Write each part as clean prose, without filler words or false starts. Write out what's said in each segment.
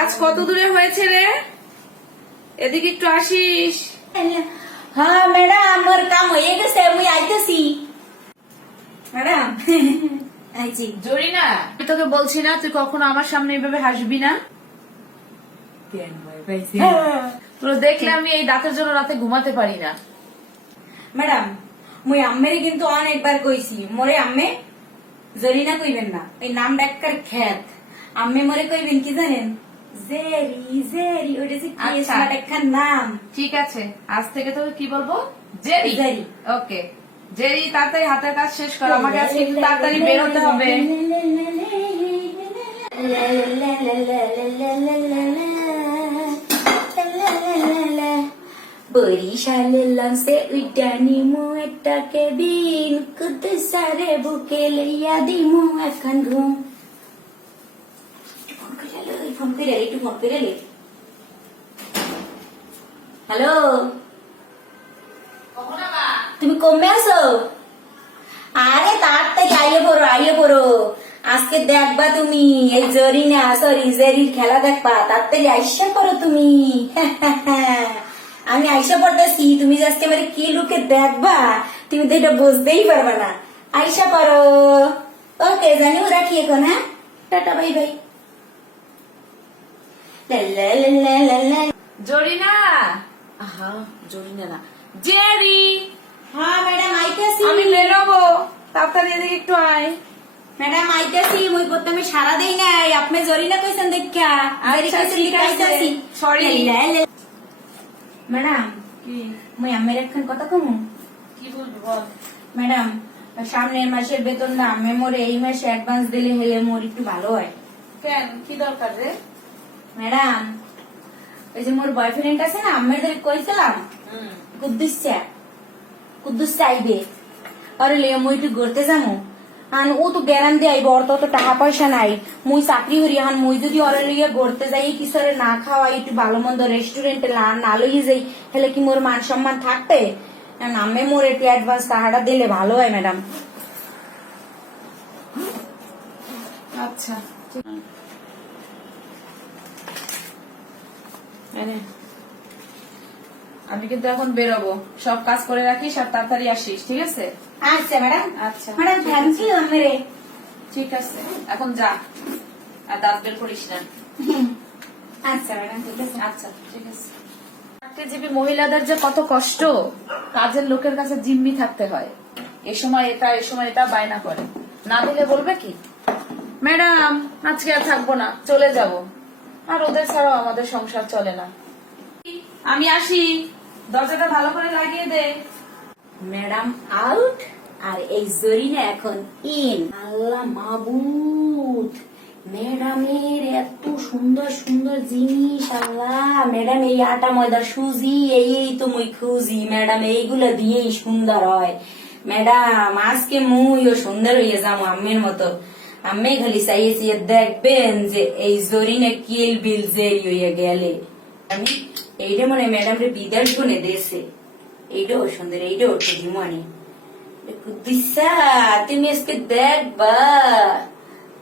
কাজ কত দূরে হয়েছে রে? এদিকে একটু আসিস। হ্যাঁ ম্যাডাম, আমার কাম হয়ে গেছে, আমি আইতেছি ম্যাডাম। আইছি। জরিনা, আমি তোকে বলছি না তুই কখনো আমার সামনে এইভাবে হাসবি না। তোর দেখলে আমি এই দাঁতের জন্য রাতে ঘুমাতে পারি না। ম্যাডাম, মুই আম্মেরে কিন্তু অনেকবার কইছি, মোরে আম্মে জরিনা কইবেন না, এই নাম ডাক্তার খ্যাত। আম্মে মোরে কইবেন কি জানেন? জেরি জেরি, ওইটা যে কি আচ্ছা। ডাক্তার নাম। ঠিক আছে, আজ থেকে তোকে কি বলবো? জেরি। জেরি। ওকে জেরি, তাড়াতাড়ি হাতের কাজ শেষ কর, আমাকে আজকে একটু তাড়াতাড়ি বেরোতে হবে। বরিশালের লঞ্চে উইটা নিমু একটা কেবিন, কুদ্দুস সারে বুকে লইয়া দিমু এখন ঘুম। ফোন করে একটু ফোন করে লে। হ্যালো, তুমি কমে আসো? আরে তাড়াতাড়ি আইয়ে পড়ো। আজকে দেখবা তুমি এই জরিনা সরি জেরির খেলা দেখবা, তাড়াতাড়ি আইসা করো তুমি। আমি আইসা পড়তেছি, তুমি যে আজকে আমার কি লুকে দেখবা তুমি তো এটা বুঝতেই পারবা না। আইসা করো। ওকে, জানিও রাখি এখন। হ্যাঁ, টাটা, বাই বাই। জরিনা, আহা জরিনা না, জেরি। হ্যাঁ ম্যাডাম, আইতেছি। আমি বেরোবো, তাড়াতাড়ি এদিকে একটু আয়। ম্যাডাম আইতেছি, মুই প্রথমে সারা দেই নাই, আপনি জরিনা কইছেন দেখা। আচ্ছা, ঠিক আছে। Sorry. ম্যাডাম, কি মুই আম্মের এখন কথা কমু। কি বলবি বল। ম্যাডাম, সামনের মাসের বেতন না আম্মে মোরে এই মাসে অ্যাডভান্স দিলে হেলে মোর একটু ভালো হয়। কেন, কি দরকার রে? ম্যাডাম, ওই যে মোর বয়ফ্রেন্ড আছে না, আম্মের ধরে কইছিলাম কুদ্দুস চাইবে, আরে লে মুই একটু ঘুরতে যাবো। আন ও তো গ্যারান্টি আইব, ওর তো টাকা পয়সা নাই। মুই চাকরি করি, হান মুই যদি ওরে লিগে ঘুরতে যাই, কিসরে না খাওয়াই, একটু ভালো মন্দ রেস্টুরেন্টে না লইয়ে যাই, তাহলে কি মোর মান সম্মান থাকবে? আম্মে মোর একটু অ্যাডভান্স টাকাটা দিলে ভালো হয় ম্যাডাম। আচ্ছা আমি কিন্তু এখন বেরোবো, সব কাজ করে রাখিস আর তাড়াতাড়ি আসিস, ঠিক আছে? আচ্ছা ম্যাডাম। আচ্ছা ম্যাডাম, থ্যাংক ইউ আম্মেরে। ঠিক আছে, এখন যা, আর দাঁত বের করিস না। আচ্ছা ম্যাডাম, ঠিক আছে। আচ্ছা ঠিক আছে। চাকরিজীবী মহিলাদের যে কত কষ্ট, কাজের লোকের কাছে জিম্মি থাকতে হয়, এ সময় এটা বায়না করে, না দিলে বলবে কি ম্যাডাম আজকে আর থাকবো না, চলে যাব। আর ওদের ছাড়াও আমাদের সংসার চলে না। আমি আসি, দরজাটা ভালো করে লাগিয়ে দে। ম্যাডাম আউট, আর এই জরিনা এখন ইন। আল্লাহ মাবুদ, ম্যাডামের এত সুন্দর সুন্দর জিনিস। আল্লাহ, ম্যাডাম এই আটা ময়দা সুজি এই তো মুই খুঁজি, ম্যাডাম এইগুলো দিয়েই সুন্দর হয়। ম্যাডাম আজকে মুইও সুন্দর হইয়া যাবো আম্মের মতো। আম্মে খালি চাইয়েছি, দেখবেন যে এই জরিনা কিল বিল জেরি হইয়া গেলে আমি এইটা মনে ম্যাডাম রে বিদার গুনে দেশে। এইটাও সুন্দর, এইটাও একটু দিমানি। কুদ্দুসা, তুমি আজকে দেখবা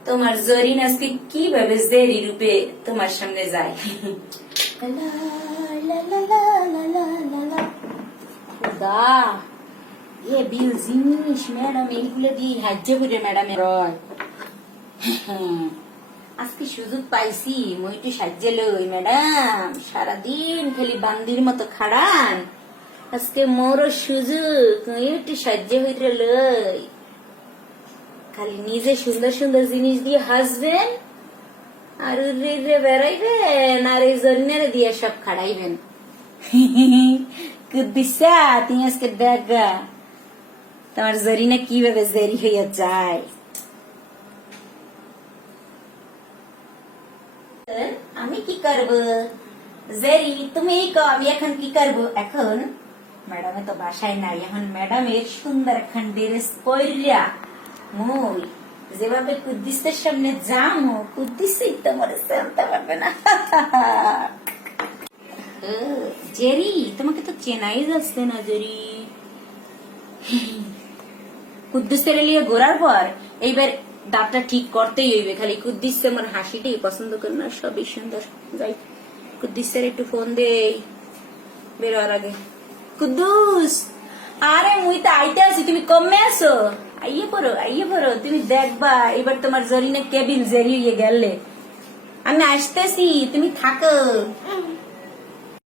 তোমার জরিনা আজকে কিভাবে জেরি রূপে তোমার সামনে যায়। খুদা, এ বিল জিনিস ম্যাডাম, এইগুলো দিয়ে হাজ্য করে ম্যাডাম রয়। আজকে সুযোগ পাইছি, মই একটু সাহায্য লই ম্যাডাম। সারাদিন খালি বান্দির মতো খাড়ান, আজকে মোরও সুযোগ, একটু সাহায্য হইতে লই। খালি নিজে সুন্দর সুন্দর জিনিস দিয়ে হাসবেন আর উড়ে বেড়াইবেন, আর এই জন্যের দিয়ে সব খাড়াইবেন। কুদ্দুসা, তুমি আজকে দেখা তোমার জরিনা কিভাবে জেরি হইয়া যায়। আমি কি করব জেরি, তুমি আমি এখন কি করব? এখন ম্যাডামে তো বাসায় নাই, এখন ম্যাডামের সুন্দর এখন ড্রেস পরিয়া মুই যেভাবে কুদ্দুসের সামনে যামো, কুদ্দুসই তোমার জানতে পারবে না। জেরি, তোমাকে তো চেনাই যাচ্ছে না জেরি। কুদ্দুসের লিয়ে ঘোরার পর এইবার দাঁতটা ঠিক করতেই হইবে। খালি কুদ্দিস আমার হাসিটাই পছন্দ করে না, সবই সুন্দর। যাই কুদ্দিসের একটু ফোন দেই বেরোয়ার আগে। কুদ্দুস, আরে মুই তো আইতে আছি, তুমি কমে আসো। আইয়ে পড়ো, তুমি দেখবা এবার তোমার জরিনে কেবিল জেরিয়ে গেলে। আমি আসতেছি, তুমি থাকো।